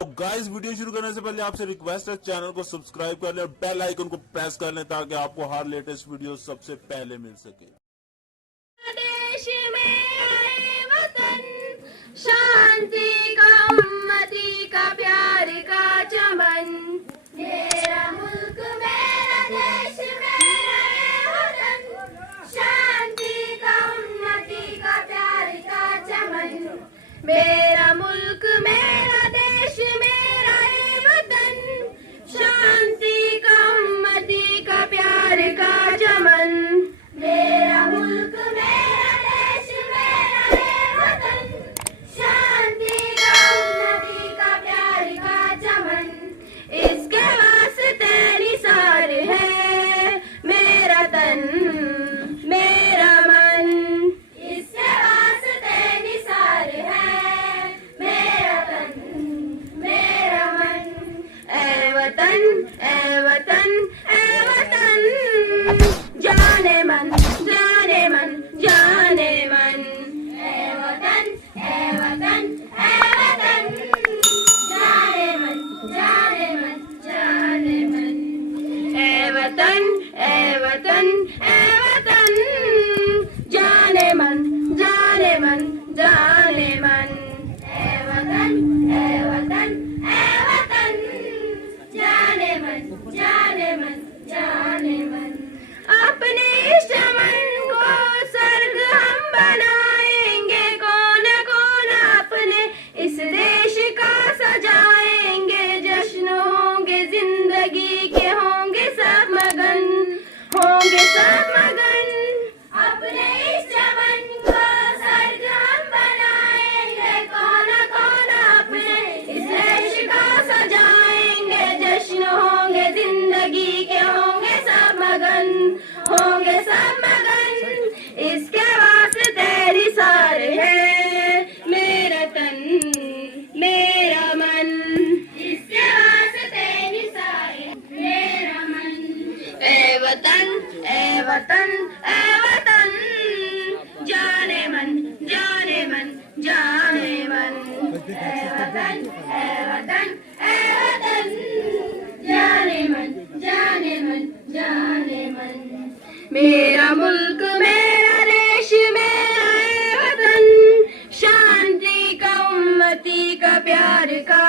तो guys video शुरू करने से पहले आपसे रिक्वेस्ट है, चैनल को सब्सक्राइब कर लें और बेल आइकन को प्रेस कर लें ताकि आपको हर लेटेस्ट वीडियो सबसे पहले मिल सके। देश में आए वतन, शांति का उम्मती का प्यार का चमन। मेरा मुल्क मेरा देश मेरा ये वतन, शांति का उन्नति का प्यार का चमन। मेरा मुल्क मेरा देश मेरा ये वतन, शांति का उन्नति का प्यार का चमन। मेरा मुल्क मेरा देश मेरा ये वतन, शांति का उन्नति का प्यार का चमन। इसके वास्ते निसार है मेरा तन मेरा मन, इसके वास्ते निसार है मेरा तन मेरा मन। ए वतन ए वतन ए वतन, जाने मन जाने मन जाने मन। ए वतन ए वतन ए वतन, जाने मन जाने मन जाने मन। ए वतन ए वतन ए वतन, जाने मन जाने मन जाने मन। ए वतन ए वतन ए वतन, जाने मन जाने मन जाने मन। अपने इस चमन को स्वर्ग हम बनाएंगे, कौन कौन अपने इस देश का सजाएंगे। जश्न होंगे जिंदगी के होंगे सब मगन, होंगे सब मगन। अपने इस चमन को स्वर्ग हम बनाएंगे, कौन कौन अपने इस देश का सजाएंगे। जश्न होंगे जिंदगी के होंगे सब मगन, होंगे सब मगन। इसके वास्ते निसार है मेरा तन मेरा मन, इसके वास्ते निसार है मेरा मन। ए वतन ए वतन ए वतन, जाने मन जाने मन जाने मन। ए वतन ए वतन ए वतन, जाने मन जाने मन जाने मन। मेरा मुल्क मेरा देश मेरा ये वतन, शांति का उन्नति का प्यार का